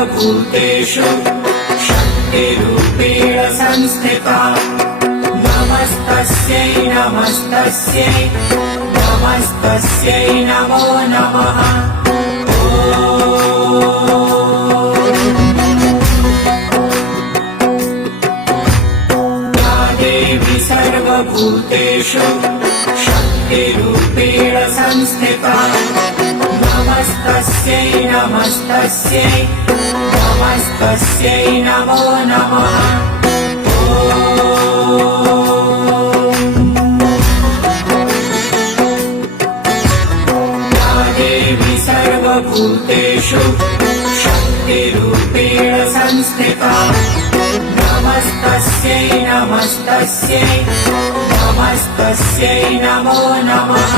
सर्वभूतेषु शक्तिरूपेण संस्थिता नमस्तस्यै नमस्तस्यै नमस्तस्यै नमो नमः। या देवी सर्वभूतेषु शक्तिरूपेण संस्थिता नमस्तस्यै नमस्तस्यै नमस्तस्यै नमो नमः। या देवी सर्वभूतेषु शक्तिरूपेण संस्थिता नमस्तस्यै नमस्तस्यै नमस्तस्यै नमो नमः।